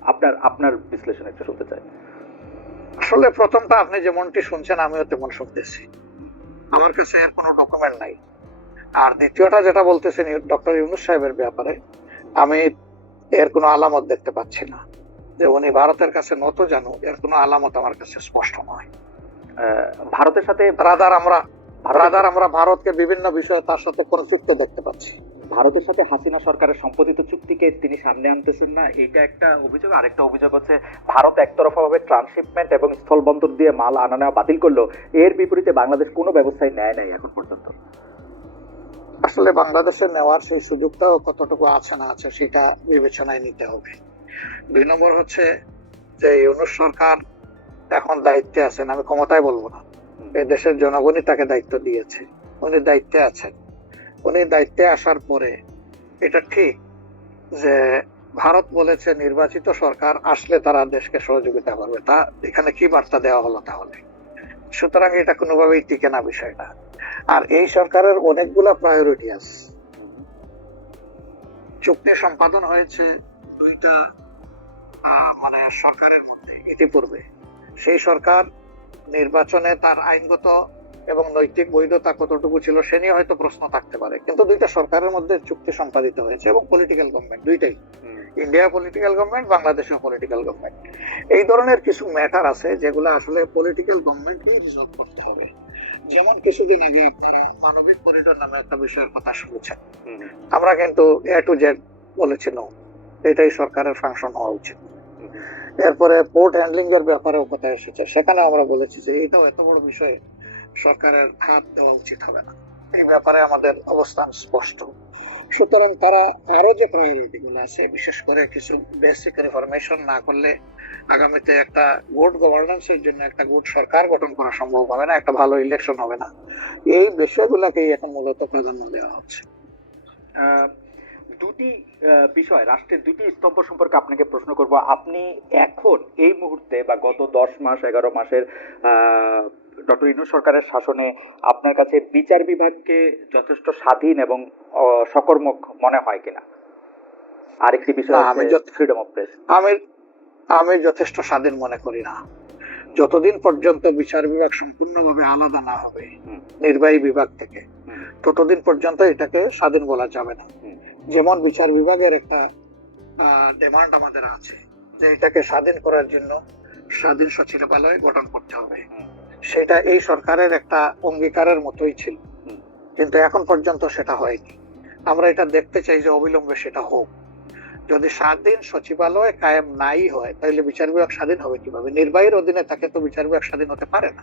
আপনার আপনার বিশ্লেষণ একটু শুনতে চাই। আসলে প্রথমটা আপনি যেমনটি শুনছেন আমিও তেমন শুনতেছি। আমার কাছে এর কোনো ডকুমেন্ট নাই। আর দ্বিতীয়টা যেটা বলতেছেন ডক্টর ইউনুস সাহেবের ব্যাপারে আমি এর কোনো আলামত দেখতে পাচ্ছি না। যে উনি ভারতের কাছে নত জানু এর কোনো আলামত আমার কাছে স্পষ্ট নয়। আহ, ভারতের সাথে রাদার আমরা রাদার আমরা ভারতকে বিভিন্ন বিষয়ে তার সাথে পরিযুক্ত দেখতে পাচ্ছি। ভারতের সাথে হাসিনা সরকারের সম্পাদিত চুক্তিকে তিনি সামনে আনতেছেন না এটা একটা অভিযোগ। আরেকটা অভিযোগ হচ্ছে ভারত একতরফাভাবে ট্রান্সশিপমেন্ট এবং স্থলবন্দর দিয়ে মাল আনা নেওয়া বাতিল করল এর বিপরীতে বাংলাদেশ কোনো ব্যবস্থাই নেয় নাই এখন পর্যন্ত। আসলে বাংলাদেশের নেওয়ার সেই সুযোগটাও কতটুকু আছে না আছে সেটা বিবেচনায় নিতে হবে। দুই নম্বর হচ্ছে যে ইউনুস সরকার এখন দায়িত্বে আছেন আমি ক্ষমতায় বলব না। এই দেশের জনগণই তাকে দায়িত্ব দিয়েছে উনি দায়িত্বে আছেন। উনি দায়িত্বে আসার পরে এটা ঠিক যে ভারত বলেছে নির্বাচিত সরকার আসলে তারা দেশকে সহযোগিতা করবে। তা এখানে কি বার্তা দেওয়া হলো তাহলে? সুতরাং এটা কোনোভাবেই টিকে না বিষয়টা। আর এই সরকারের অনেকগুলা প্রায়োরিটি আছে। চুক্তি সম্পাদন হয়েছে দুইটা মানে সরকারের মধ্যে ইতিপূর্বে। সেই সরকার নির্বাচনে তার আইনগত এবং নৈতিক বৈধতা কতটুকু ছিল সে নিয়ে হয়তো প্রশ্ন থাকতে পারে। কিন্তু দুইটা সরকারের মধ্যে চুক্তি সম্পাদিত হয়েছে এবং পলিটিক্যাল গভর্নমেন্ট দুইটাই। ইন্ডিয়া পলিটিক্যাল গভর্নমেন্ট বাংলাদেশের পলিটিক্যাল গভর্নমেন্ট এই ধরনের কিছু ম্যাটার আছে যেগুলো আসলে পলিটিক্যাল গভর্নমেন্টকেই রিজলভ করতে হবে। যেমন কিছুদিন আগে আপনারা মানবিক করিডোর নামে একটা বিষয়ের কথা শুনেছেন। আমরা কিন্তু এ টু জেড বলেছি no, এটাই সরকারের ফাংশন হওয়া উচিত। এরপরে পোর্ট হ্যান্ডলিং এর ব্যাপারেও কথা এসেছে। সেখানে আমরা বলেছি যে এটাও এত বড় বিষয়ে সরকারের হাত দেওয়া উচিত হবে না। এই ব্যাপারে আমাদের অবস্থান স্পষ্ট। সুতরাং তারা আরও যে প্রায়োরিটি গুলো আছে বিশেষ করে কিছু বেসিক রিফরমেশন না করলে আগামীতে একটা গুড গভর্নেন্স এর জন্য একটা গুড সরকার গঠন করা সম্ভব হবে না একটা ভালো ইলেকশন হবে না। এই বিষয়গুলোকেই এখন মূলত প্রাধান্য দেওয়া হচ্ছে। আহ, দুটি আহ, বিষয় রাষ্ট্রের দুটি স্তম্ভ সম্পর্কে আপনাকে প্রশ্ন করব। আপনি এখন এই মুহূর্তে বা গত দশ মাস এগারো মাসের ডক্টর ইনু সরকারের শাসনে আপনার কাছে বিচার বিভাগকে যথেষ্ট স্বাধীন এবং সকর্মক মনে হয় কিনা? আরেকটি বিষয় আমি ফ্রিডম অফ প্রেস আমি আমি যথেষ্ট স্বাধীন মনে করি না। যতদিন পর্যন্ত বিচার বিভাগ সম্পূর্ণভাবে আলাদা না হবে নির্বাহী বিভাগ থেকে ততদিন পর্যন্ত এটাকে স্বাধীন বলা যাবে না। যেমন বিচার বিভাগের একটা ডিমান্ড আমাদের আছে যে এটাকে স্বাধীন করার জন্য স্বাধীন সচিবালয় গঠন করতে হবে। সেটা এই সরকারের একটা অঙ্গীকারের মতোই ছিল। কিন্তু এখন পর্যন্ত সেটা হয়নি। আমরা এটা দেখতে চাই যে অবিলম্বে সেটা হোক। যদি স্বাধীন সচিবালয় কায়েম নাই হয় তাহলে বিচার বিভাগ স্বাধীন হবে কীভাবে? নির্বাহীর অধীনে তাকে তো বিচার বিভাগ স্বাধীন হতে পারে না।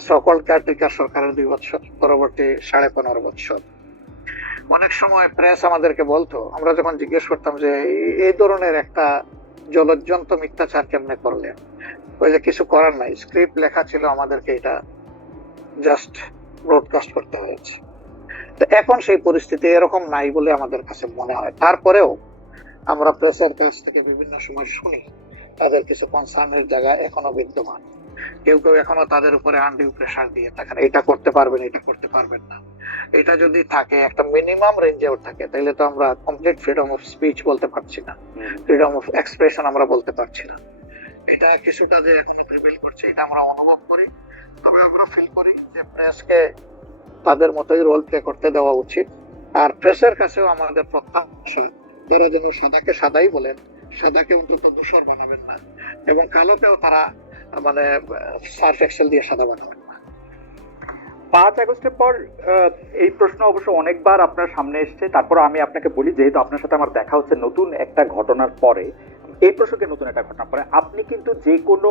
সকল কেয়ারটেকার সরকারের দুই বছর পরবর্তী সাড়ে পনেরো বছর অনেক সময় প্রেস আমাদেরকে বলতো, আমরা যখন জিজ্ঞেস করতাম যে এই- এই ধরনের একটা জলজ্জন্ত মিথ্যাচার কেমনে করলেন? ওই যে কিছু করার নাই স্ক্রিপ্ট লেখা ছিল আমাদেরকে এটা জাস্ট ব্রডকাস্ট করতে হয়েছে। তো এখন সেই পরিস্থিতি এরকম নাই বলে আমাদের কাছে মনে হয়। তারপরেও আমরা প্রেসের কাছ থেকে বিভিন্ন সময় শুনি, তাদের কিছু কনসার্নের জায়গা এখনও বিদ্যমান। কেউ কেউ এখনও তাদের উপরে আনডিউ প্রেশার দিয়ে থাকেন। এটা করতে পারবেন এটা করতে পারবেন না। এটা যদি থাকে একটা মিনিমাম রেঞ্জেও থাকে তাহলে তো আমরা কমপ্লিট ফ্রিডম অফ স্পিচ বলতে পারছি না। ফ্রিডম অফ এক্সপ্রেশন আমরা বলতে পারছি না। এটা কিছুটা যে এখনও প্রিভেল করছে এটা আমরা অনুভব করি। তবে আমরা ফিল করি যে প্রেসকে তাদের মতোই রোল প্লে করতে দেওয়া উচিত। আর প্রেসের কাছেও আমাদের প্রত্যাশা তারা যেন সাদাকে সাদাই বলেন সাদাকে অন্তত দূষর বানাবেন না। এবং কালোকেও তারা মানে সার্ফ এক্সেল দিয়ে সাদা বানাবেন পাঁচ আগস্টের পর এই প্রশ্ন অবশ্য অনেকবার আপনার সামনে এসছে। তারপর আমি আপনাকে বলি, যেহেতু আপনার সাথে আমার দেখা হচ্ছে নতুন একটা ঘটনার পরে, এই প্রসঙ্গে নতুন একটা ঘটনা পরে, আপনি কিন্তু যে কোনো